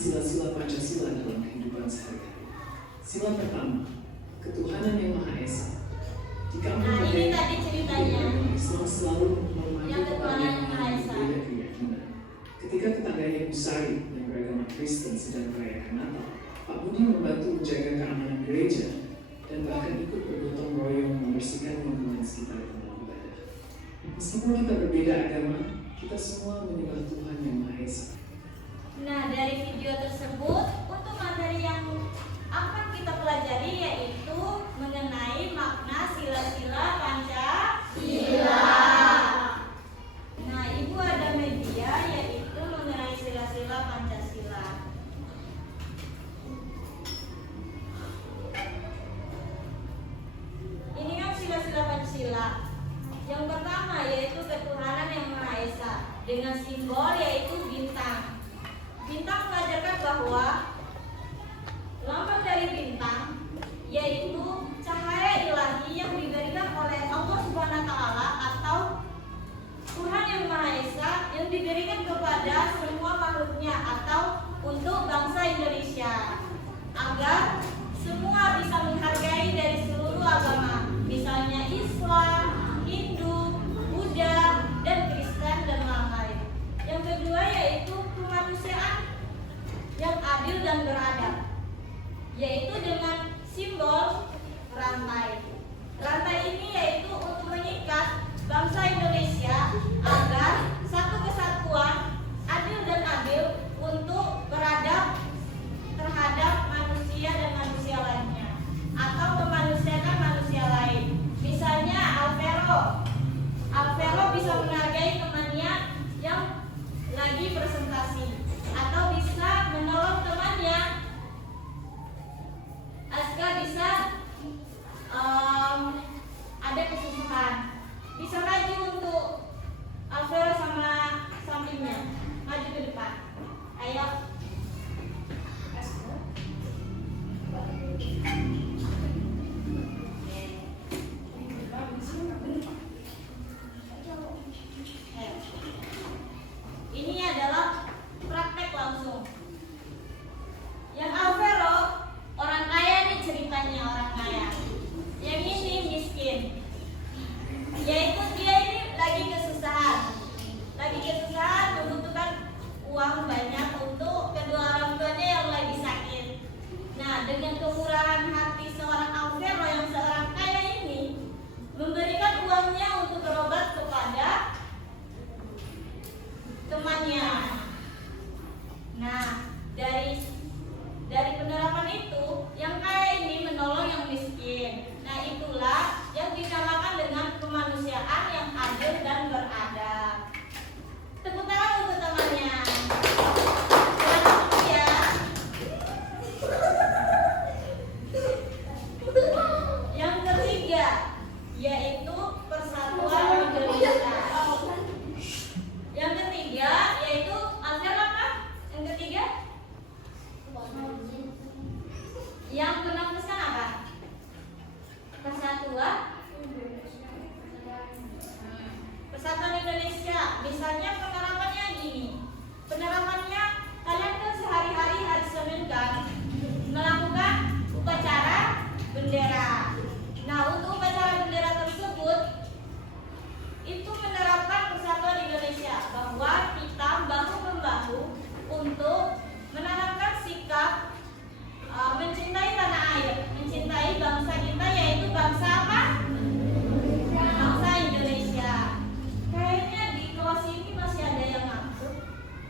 Sila-sila Pancasila dalam kehidupan sehari-hari. Sila pertama, ketuhanan yang Maha Esa. Jika ini tadi ceritanya. Islam selalu menghormati ketuhanan yang Maha Esa. Berbeda keyakinan. Ketika tetangganya Usari yang beragama Kristen sedang merayakan Natal, Pak Budi membantu menjaga keamanan gereja dan bahkan ikut bergotong royong membersihkan lingkungan sekitar tempat ibadah. Meskipun kita berbeda agama, kita semua menyembah Tuhan yang Maha Esa. Nah, dari video tersebut, untuk materi yang akan kita pelajari yaitu mengenai makna sila-sila Pancasila. Nah, Ibu ada media yaitu mengenai sila-sila Pancasila. Ini kan sila-sila Pancasila. Yang pertama yaitu ketuhanan yang Maha Esa dengan simbol yaitu bintang. Bintang mengajarkan bahwa lambang dari bintang yaitu cahaya ilahi yang diberikan oleh Allah Subhanahu wa Ta'ala atau Tuhan yang Maha Esa yang diberikan kepada semua makhluknya atau untuk bangsa Indonesia agar semua bisa menghargai dari seluruh agama, misalnya Islam, Hindu, Buddha, dan Kristen dan lain-lain. Yang gak bisa ada kesusahan. Bisa maju untuk Alvero sama sampingnya, maju ke depan. Ayo. Ini adalah praktek langsung. Yang Alvero orang kaya nih, ceritanya orang kaya. Yang ini miskin. Yaitu dia ini lagi kesusahan membutuhkan uang banyak untuk kedua orang tuanya yang lagi sakit. Nah, dengan kemurahan hati seorang Alvero yang seorang kaya ini memberikan uangnya untuk berobat kepada temannya. Nah, dari penerapan itu, yang kaya ini menolong yang miskin. Nah, itulah yang dinamakan dengan kemanusiaan yang adil dan beradab. Tepuk tangan untuk temannya. Selanjutnya, yang ketiga yaitu persatuan Indonesia. Yang ketiga yaitu apa? Yang ketiga yang kena pesan apa? Persatuan Indonesia. Misalnya penerapannya gini. Penerapannya kalian kan sehari-hari hari Senin kan melakukan upacara bendera. Nah, untuk upacara bendera tersebut itu menerapkan persatuan Indonesia, bahwa kita bahu membahu untuk menanamkan sikap mencintai tanah air, mencintai bangsa kita, yaitu bangsa apa? Bangsa Indonesia. Kayaknya di kelas ini masih ada yang ngantuk.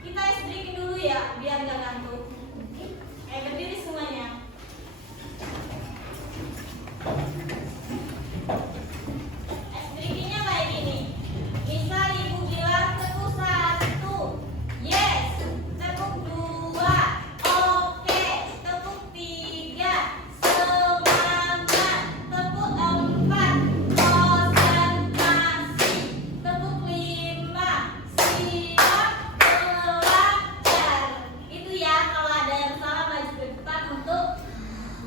Kita breaking dulu ya, biar gak ngantuk. Berdiri semuanya. Breakingnya kayak gini. Misal ibu bilang tepuk 1, yes. Tepuk 2, oke. Tepuk 3, semangat. Tepuk 4, konsentrasi. Tepuk 5, siap belajar. Itu ya, kalau ada yang salah maju ke depan untuk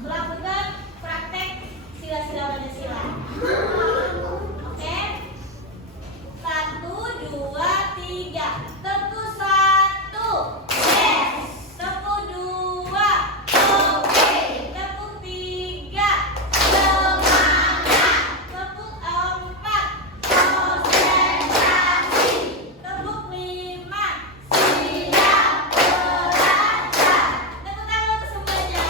melakukan praktek sila-sila Pancasila. Oke? 1, 2, 3. Tepuk 1, yes. Tepuk 2, oke. Tepuk 3, semangat. Tepuk 4, konsentrasi. Tepuk 5, siap belajar. Tepuk tangan untuk semuanya.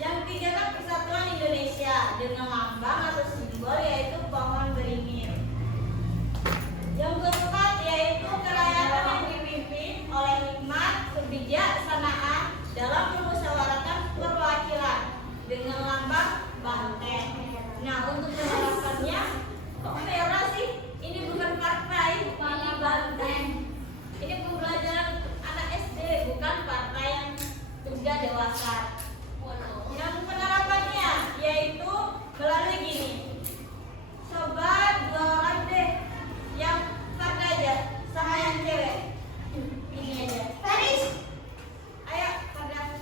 Yang tiga kan persatuan Indonesia dengan lambang atau simbol yaitu pohon beringin. Yang keempat yaitu kerakyatan yang dipimpin oleh hikmat kebijaksanaan dalam permusyawaratan perwakilan dengan lambang banteng. Nah, untuk menerapkannya kok merah sih? Ini bukan partai, ini banteng. Ini pembelajaran anak SD, bukan partai yang sudah dewasa. Yang penerapannya yaitu melalui gini. Coba 2 orang deh yang partai aja sama yang cewek. Ini aja. Taris. Ayo, pada.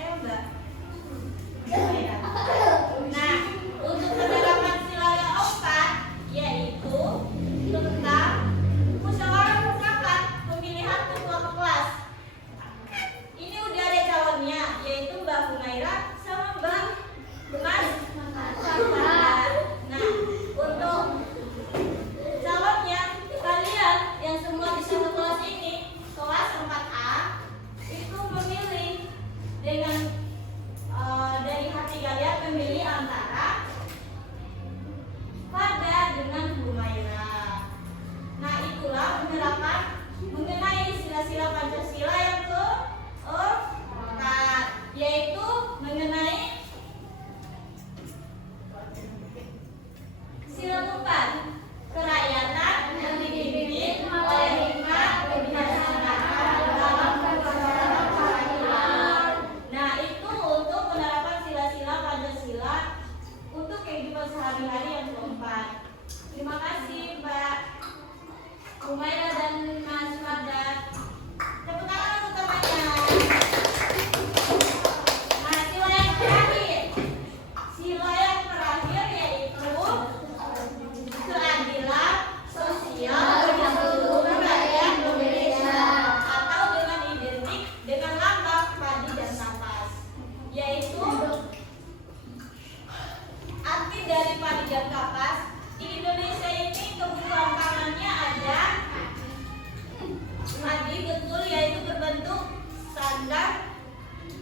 Ayo, Mbak. Ayo. Nah, untuk penerapan sila keempat yaitu tentang musyawarah mufakat pemilihan ketua kelas. Ini udah ada calonnya.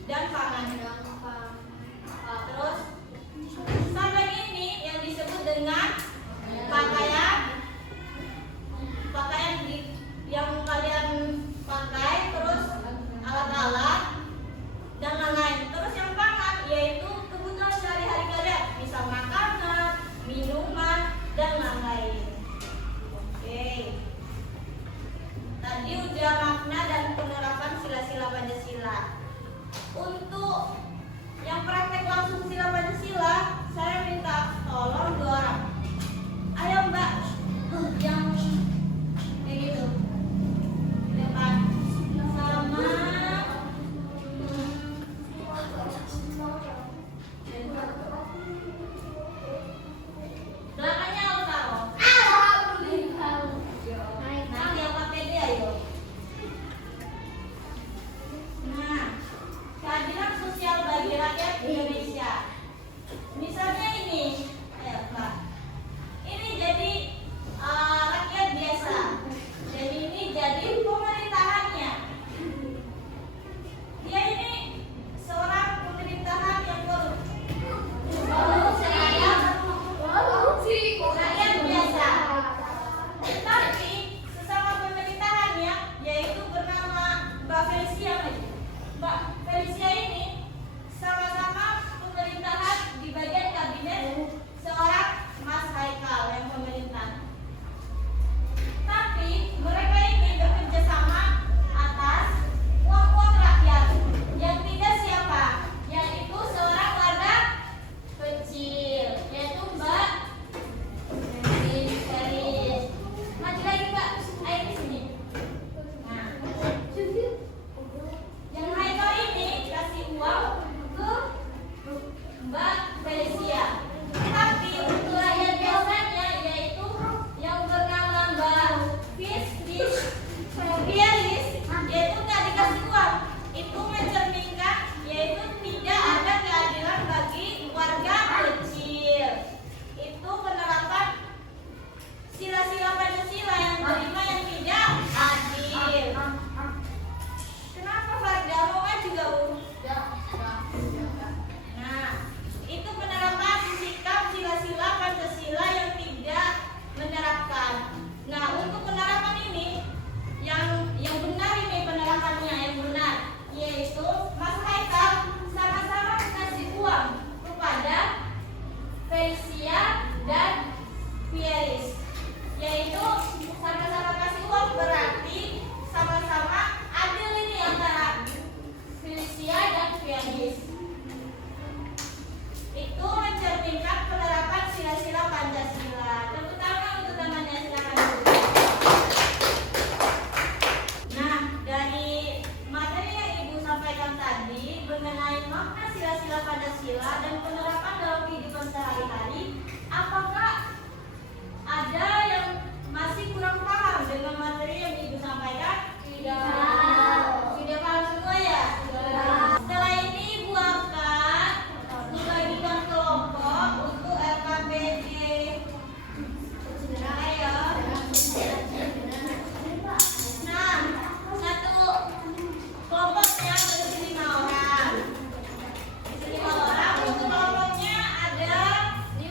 dan pangan. Terus sampai ini yang disebut dengan pakaian yang kalian pakai, terus alat-alat dan lain-lain. Terus yang pangan yaitu kebutuhan sehari-hari kalian, misal makanan, minuman dan lain-lain. Oke. Tadi udah makna dan penerapan sila-sila Pancasila. Untuk yang praktek langsung sila Pancasila, saya minta tolong 2 orang. Ayo Mbak, yang kayak gitu. Depan sama belakangnya aku taruh. Nah, yang pakai dia ayo. Nah, keadilan sosial bagi rakyat Indonesia. Misalnya ini, ayo Pak. Ini jadi rakyat biasa. Jadi ini jadi pemerintahannya. Dia ini seorang pemerintahan yang korup. Rakyat biasa. Tapi sesama pemerintahannya yaitu bernama Mbak Felicia. Mbak Felicia ini sama-sama pemerintahan di bagian kabinet seorang Mas Haikal yang pemerintah. Tapi mereka ini bekerja sama atas uang-uang rakyat. Yang tidak siapa? Yaitu seorang warga kecil, yaitu Mbak Felis. Maju lagi Mbak, ayo di sini. Nah, yang Haikal ini kasih uang ke Mbak Felicia. Tapi untuk rakyat biasanya yaitu yang bernama Mbak Filis, yaitu nggak dikasih uang. Itu mencerminkan yaitu tidak ada keadilan bagi warga kecil. Itu penerapan sila-sila Pancasila yang terima yang tidak adil. Kenapa Farda mau maju gak Bu? Nah, itu penerapan sikap sila-sila Pancasila yang tidak menerapkan. Nah, untuk penerapan ini yang benar ini penerapannya yang benar, yaitu Mas Haikal sama-sama mengasih uang kepada Felicia dan Fieris. Yaitu sama-sama kasih uang berarti sama-sama adil ini antara Felicia dan Fieris. Itu mencerminkan penerapan sila-sila Pancasila. Tepuk tangan untuk temannya, silakan dulu. Nah, dari materi yang Ibu sampaikan tadi mengenai makna sila-sila Pancasila dan penerapan dalam kehidupan sehari-hari, apakah ada yang masih kurang paham dengan materi yang Ibu sampaikan? Tidak. Sudah paham semua ya? Sudah. Setelah ini Ibu akan membagikan kelompok untuk LKPD. Nah, ayo. Nah, satu kelompoknya berisi 5 orang. Berisi 5 orang. Untuk kelompoknya ada 5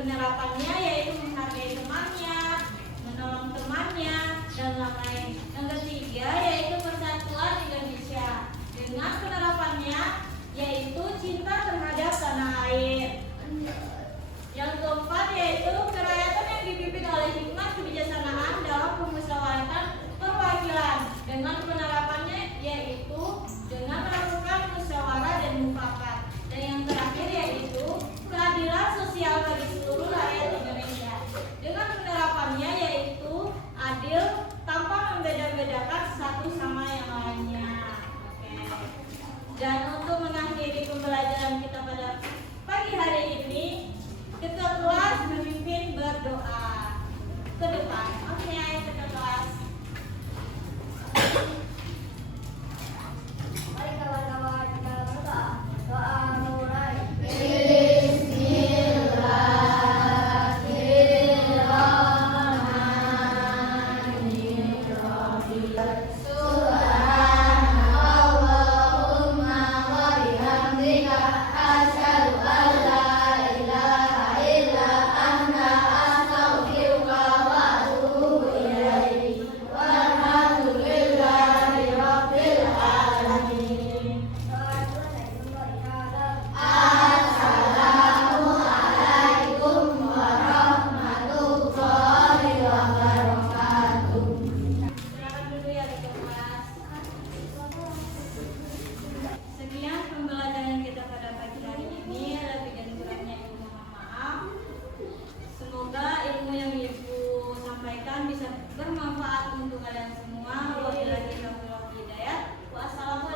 penerapannya yaitu menghargai temannya, menolong temannya, dan lain-lain. Yang ketiga yaitu persatuan Indonesia dengan penerapannya yaitu cinta terhadap tanah air. Yang keempat yaitu kerakyatan yang dipimpin oleh hikmat kebijaksanaan dalam permusyawaratan perwakilan dengan penerapannya yaitu dengan melakukan musyawarah dan mufakat. Dan yang terakhir yaitu keadilan sosial bagi seluruh rakyat Indonesia dengan penerapannya yaitu adil tanpa membeda-bedakan satu sama yang lainnya. Oke. Dan untuk mengakhiri pembelajaran kita pada pagi hari ini, ketua kelas memimpin berdoa ke depan. Oke, ketua kelas. Mari kawan-kawan kita berdoa. Doa mulai. Subhanallahumma wa bihamdika asyhadu an la ilaha illa anta astaghfiruka wa atubu ilaik. Walhamdulillahi rabbil alamin. Assalamualaikum warahmatullahi wabarakatuh. Silakan dulu ya ketua kelas. Sekian pembelajaran kita pada pagi hari ini. Lebih dan kurangnya ibu mohon maaf. Semoga ilmu yang ibu sampaikan bisa bermanfaat untuk kalian semua. Wabillahi taufiq wal hidayah. Wassalamualaikum